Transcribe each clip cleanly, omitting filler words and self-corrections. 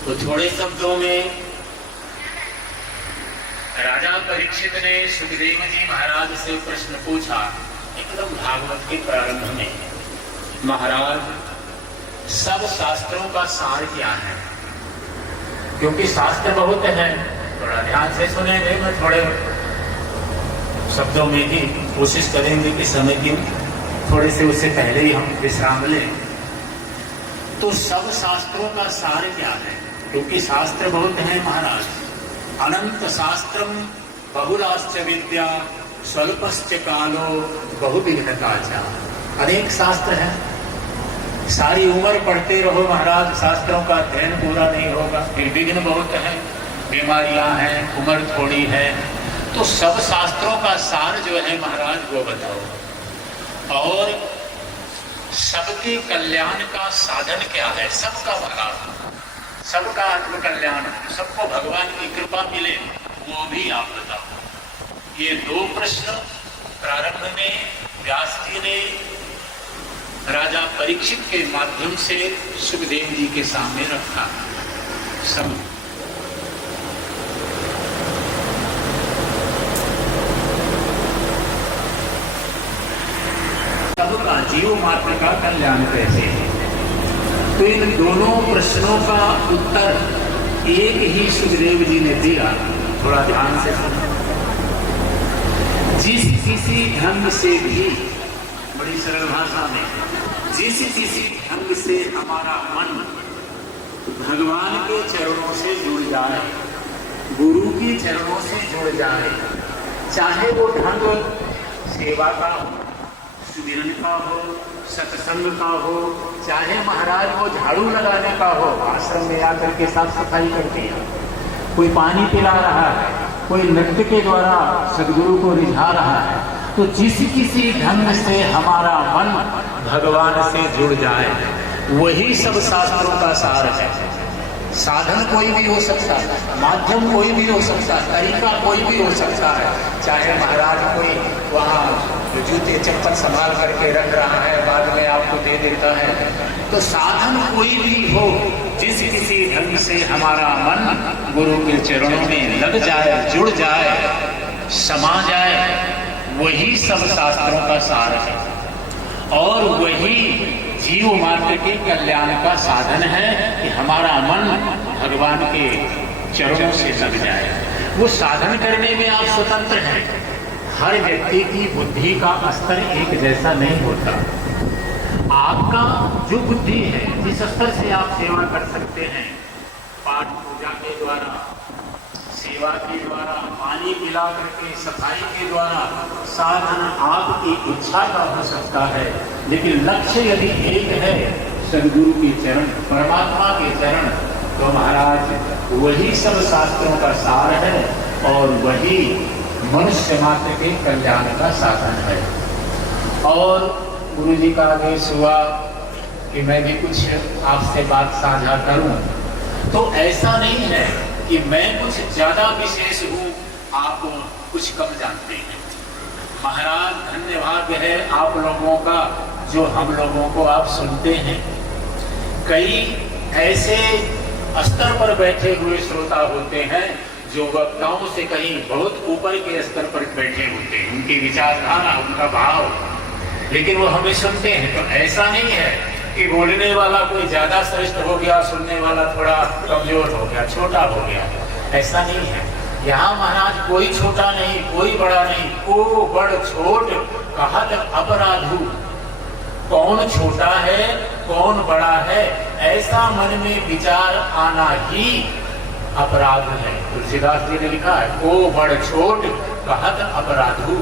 तो थोड़े शब्दों में राजा परीक्षित ने सुखदेव जी महाराज से प्रश्न पूछा, एकदम भागवत के प्रारंभ में। महाराज, सब शास्त्रों का सार क्या है? क्योंकि शास्त्र बहुत हैं, थोड़ा ध्यान से सुनेंगे। मैं थोड़े शब्दों में ही कोशिश करेंगे कि समय की थोड़े से उससे पहले ही हम विश्राम लें। तो सब शास्त्रों का सार क्या है? क्योंकि शास्त्र बहुत हैं महाराज। अनंत शास्त्रम बहुलाश्च विद्या स्वल्पश्च कालो बहुविधता च। अनेक शास्त्र हैं, सारी उम्र पढ़ते रहो महाराज, शास्त्रों का अध्ययन पूरा नहीं होगा। फिर विघ्न बहुत है, बीमारियां हैं, उम्र थोड़ी है। तो सब शास्त्रों का सार जो है महाराज वो बताओ। और सबके कल्याण का साधन क्या है? सबका भला, सबका आत्म कल्याण, सबको भगवान की कृपा मिले, वो भी आप बताओ। ये दो प्रश्न प्रारंभ में व्यास जी ने राजा परीक्षित के माध्यम से सुखदेव जी के सामने रखा। सबका जीव मात्र का कल्याण कैसे है? तो इन दोनों प्रश्नों का उत्तर एक ही सुखदेव जी ने दिया। थोड़ा ध्यान से सुनो। जिस किसी ढंग से भी, बड़ी सरल भाषा में, जिस किसी ढंग से हमारा मन भगवान के चरणों से जुड़ जाए, गुरु के चरणों से जुड़ जाए, चाहे वो ढंग सेवा का हो, सुमिरन का हो, सत्संग का हो, चाहे महाराज वो झाड़ू लगाने का हो, आश्रम में आकर के साफ सफाई करके, कोई पानी पिला रहा है, कोई नृत्य के द्वारा सदगुरु को रिझा रहा है, तो जिस किसी ढंग से हमारा मन भगवान से जुड़ जाए, वही सब शास्त्रों का सार है। साधन कोई भी हो सकता है, माध्यम कोई भी हो सकता है, तरीका कोई भी हो सकता है। चाहे महाराज कोई वहाँ जूते चप्पल संभाल करके रख रहा है, बाद में आपको दे देता है, तो साधन कोई भी हो, जिस किसी ढंग से हमारा मन गुरु के चरणों में लग जाए, जुड़ जाए, समा जाए, वही सब शास्त्रों का सार है और वही जीव मात्र के कल्याण का साधन है कि हमारा मन भगवान के चरणों से लग जाए। वो साधन करने में आप स्वतंत्र हैं। हर व्यक्ति की बुद्धि का स्तर एक जैसा नहीं होता। आपका जो बुद्धि है, जिस स्तर से आप सेवा कर सकते हैं, पाठ पूजा के द्वारा, सेवा के द्वारा, पानी पिला करके, सफाई के द्वारा, साधन आपकी इच्छा का हो सकता है, लेकिन लक्ष्य यदि एक है, सदगुरु के चरण, परमात्मा के चरण, तो महाराज वही सब शास्त्रों का सार है और वही मनुष्य मात्र के कल्याण का साधन है। और गुरु जी का आदेश हुआ कि मैं भी कुछ आपसे बात साझा करूं, तो ऐसा नहीं है कि मैं कुछ ज्यादा विशेष हूं, आप कुछ कम जानते हैं। महाराज धन्यवाद है आप लोगों का जो हम लोगों को आप सुनते हैं। कई ऐसे स्तर पर बैठे हुए श्रोता होते हैं जो वक्ताओं से कहीं बहुत ऊपर के स्तर पर बैठे होते हैं, उनकी विचारधारा, उनका भाव, लेकिन वो हमें सुनते हैं। तो ऐसा नहीं है कि बोलने वाला कोई ज्यादा श्रेष्ठ हो गया, सुनने वाला थोड़ा कमजोर हो गया, छोटा हो गया, ऐसा नहीं है। यहाँ महाराज कोई छोटा नहीं, कोई बड़ा नहीं, को बड़ छोट कहत अपराधु। कौन छोटा है, कौन बड़ा है, ऐसा मन में विचार आना ही अपराध है। तुलसीदास जी ने लिखा है, को बड़ छोट कहत अपराधु।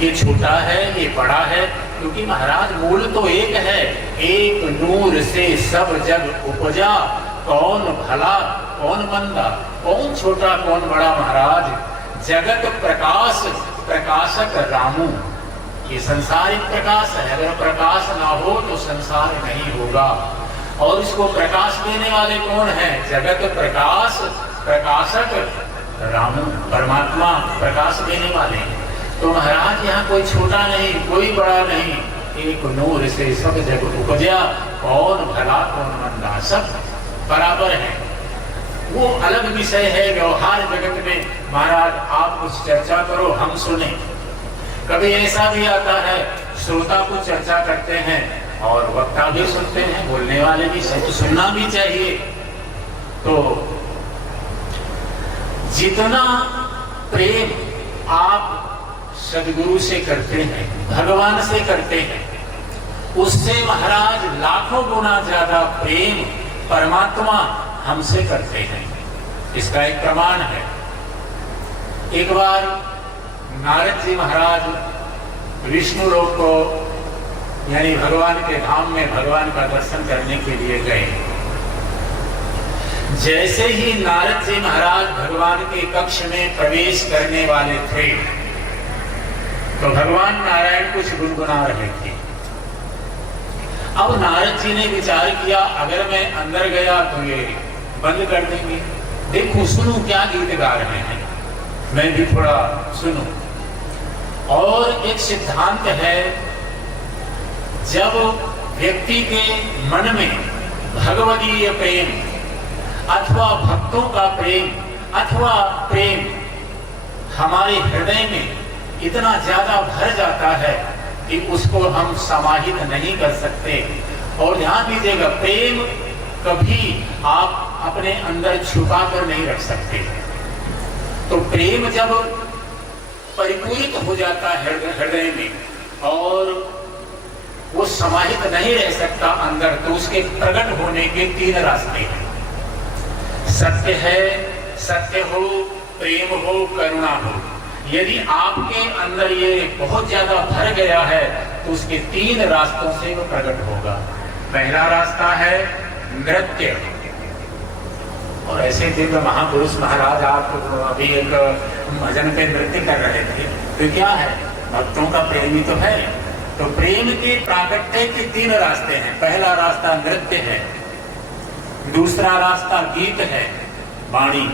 ये छोटा है, ये बड़ा है, क्योंकि महाराज मूल तो एक है। एक नूर से सब जग उपजा, कौन भला कौन मंदा, कौन छोटा कौन बड़ा महाराज। जगत प्रकाश प्रकाशक रामू। ये संसारिक प्रकाश है, अगर प्रकाश ना हो तो संसार नहीं होगा। और इसको प्रकाश देने वाले कौन है? जगत प्रकाश प्रकाशक रामू, परमात्मा प्रकाश देने वाले हैं। तो महाराज यहाँ कोई छोटा नहीं, कोई बड़ा नहीं, एक नूर से सब जग उपजा, कौन भला कौन मंदा, सब बराबर है। वो अलग विषय है। व्यवहार जगत में महाराज आप कुछ चर्चा करो, हम सुने। कभी ऐसा भी आता है, श्रोता कुछ चर्चा करते हैं और वक्ता भी सुनते हैं, बोलने वाले भी सुनना भी चाहिए। तो जितना प्रेम आप सदगुरु से करते हैं, भगवान से करते हैं, उससे महाराज लाखों गुना ज्यादा प्रेम परमात्मा हमसे करते हैं। इसका एक प्रमाण है। एक बार नारद जी महाराज विष्णु लोक को यानी भगवान के धाम में भगवान का दर्शन करने के लिए गए। जैसे ही नारद जी महाराज भगवान के कक्ष में प्रवेश करने वाले थे तो भगवान नारायण कुछ गुनगुना रहे थे। अब नारद जी ने विचार किया, अगर मैं अंदर गया तो ये बंद कर देंगे, देखूं सुनूं क्या गीत गा रहे हैं, मैं भी थोड़ा सुनूं। और एक सिद्धांत है, जब व्यक्ति के मन में भगवदीय प्रेम अथवा भक्तों का प्रेम अथवा प्रेम हमारे हृदय में इतना ज्यादा भर जाता है कि उसको हम समाहित नहीं कर सकते। और ध्यान दीजिएगा, प्रेम कभी आप अपने अंदर छुपा कर नहीं रख सकते। तो प्रेम जब परिपूरित हो जाता है हृदय में और वो समाहित नहीं रह सकता अंदर, तो उसके प्रकट होने के 3 रास्ते हैं। सत्य है, सत्य हो, प्रेम हो, करुणा हो। यदि आपके अंदर ये बहुत ज्यादा भर गया है तो उसके 3 रास्तों से वो प्रकट होगा। पहला रास्ता है नृत्य। और ऐसे दिव्य महापुरुष महाराज आप अभी एक भजन पे नृत्य कर रहे थे, तो क्या है, भक्तों का प्रेम ही तो है। तो प्रेम के प्राकट्य के 3 रास्ते हैं। पहला रास्ता नृत्य है, दूसरा रास्ता गीत है, वाणी,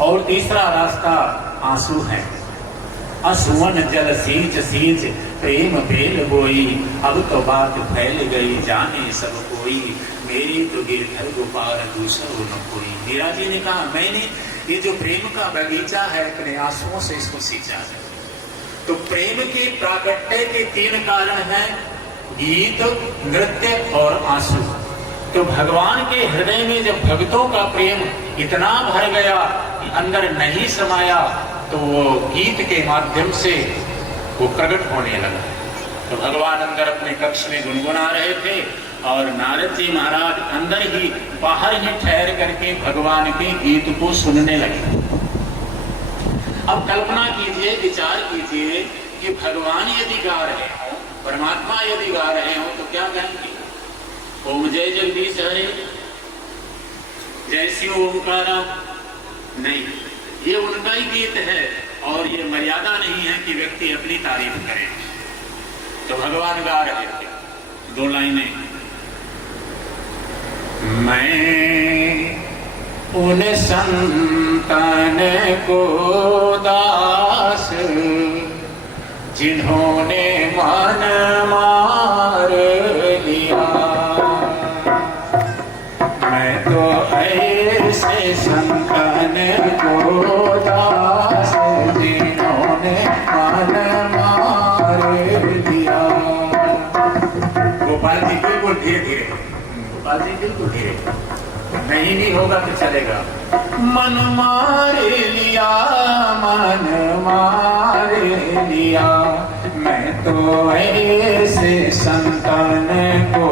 और तीसरा रास्ता आंसू है। असुवन जल सींच सींच प्रेम बेल बोई, अब तो बात फैल गई जाने सब कोई, मेरी तो गिरधर गोपाल दूसरा न कोई। मीरा जी ने कहा, मैंने ये जो प्रेम का बगीचा है अपने आंसुओं से इसको सींचा है। तो प्रेम के प्राकट्य के 3 कारण हैं, गीत, नृत्य और आंसू। तो भगवान के हृदय में जब भक्तों का प्रेम इतना भर गया कि अंदर नहीं समाया, तो वो गीत के माध्यम से वो प्रकट होने लगा। तो भगवान अंदर अपने कक्ष में गुनगुना रहे थे और नारद जी महाराज अंदर ही बाहर ही ठहर करके भगवान के गीत को सुनने लगे। अब कल्पना कीजिए, विचार कीजिए कि भगवान यदि गा रहे हो, परमात्मा यदि गा रहे हो, तो क्या गाएंगे? ओम जय जगदीश हरे, जय शिव ओमकारा? नहीं, ये उनका ही गीत है और ये मर्यादा नहीं है कि व्यक्ति अपनी तारीफ करे। तो भगवान गा रहे थे 2 लाइनें, मैं उन संतान को दास जिन्होंने मन मार लिया, मैं तो ऐसे संतान को दास जिन्होंने मन मार लिया। गोपाल जी बिल्कुल धीरे धीरे, गोपाल जी बिल्कुल धीरे, नहीं भी होगा तो चलेगा। मन मार लिया, मन मार लिया, मैं तो ऐसे संतान को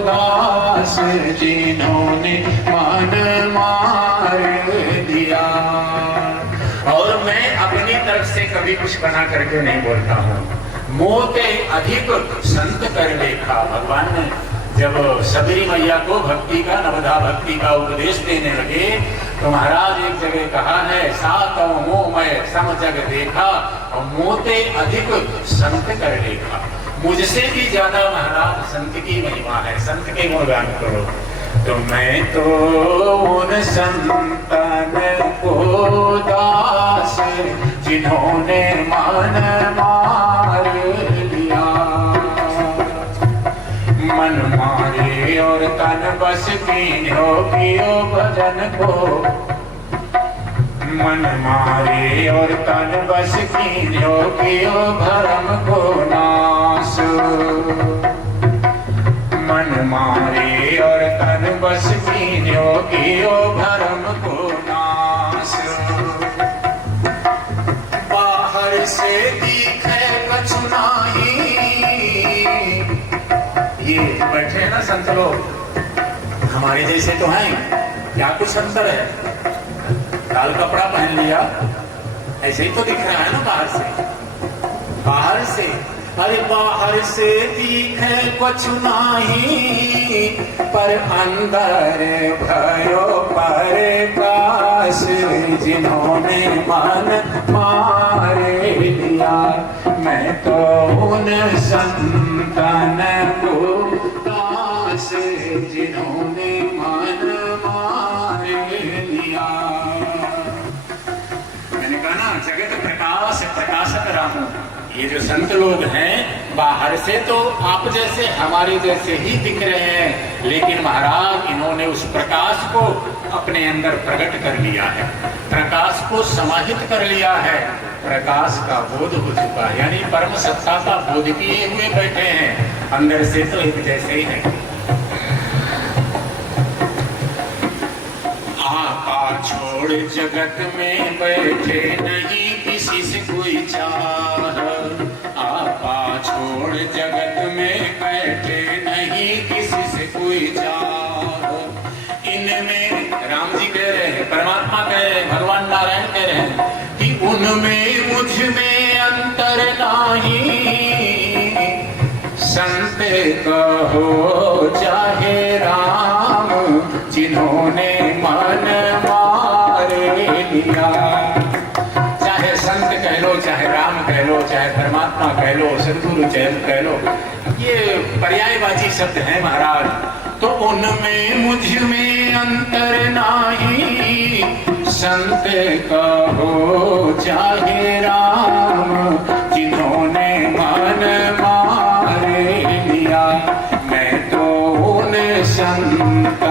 दास जिन्होंने मन मार दिया। और मैं अपनी तरफ से कभी कुछ बना करके नहीं बोलता हूँ। मोते अधिक संत कर देखा। भगवान ने जब सबरी मैया को भक्ति का, नवधा भक्ति का उपदेश देने लगे, तो महाराज एक जगह कहा है, सातों मोह मैं सम जग देखा और मोते अधिक संत कर देखा। मुझसे भी ज्यादा महाराज संत की महिमा है, संत के गुणगान करो। तो मैं तो उन संतन को दास जिन्होंने मन मार लिया, मन मारे और तन बस कीन्हो कियो भजन को, मन मारे और तन बस कीन्यो कियो भरम को नाश। मन मारे और तन बस कीन्यो कियो भरम को नाश। बाहर से दिखे कछु नाही। ये बैठे हैं ना संत लोग, हमारे जैसे तो हैं, क्या कुछ अंतर है? लाल कपड़ा पहन लिया, ऐसे ही तो दिख रहा है ना बाहर से। बाहर से, अरे बाहर से दिखे कुछ नहीं, पर अंदर भयो प्रकाश। जिन्होंने मन मारे लिया, मैं तो उन संतन को दास। जिन्होंने मन मारे लिया। मैंने कहा ना, जगत प्रकाश प्रकाशक रामू। ये जो संत लोग हैं, बाहर से तो आप जैसे हमारे जैसे ही दिख रहे हैं, लेकिन महाराज इन्होंने उस प्रकाश को अपने अंदर प्रकट कर लिया है, प्रकाश को समाहित कर लिया है। प्रकाश का बोध हो चुका है, यानी परम सत्ता का बोध किए हुए बैठे हैं। अंदर से तो एक जैसे ही है। आपा छोड़ जगत में बैठे नहीं किसी से कोई चाह। आपा छोड़ जगत में बैठे नहीं किसी से कोई चाह। इनमें राम जी कह रहे हैं, परमात्मा कह रहे हैं, भगवान नारायण कह रहे हैं कि उनमें मुझ में अंतर नहीं। संत कहो चाहे राम, जिन्होंने मन मारे लिया। चाहे संत कह लो, चाहे राम कह लो, चाहे परमात्मा कह लो, सदगुरु कह लो, ये पर्यायवाची शब्द है महाराज। तो उनमें मुझ में अंतर नहीं। संत कहो चाहे राम, जिन्होंने मन मारे लिया, मैं तो उन संत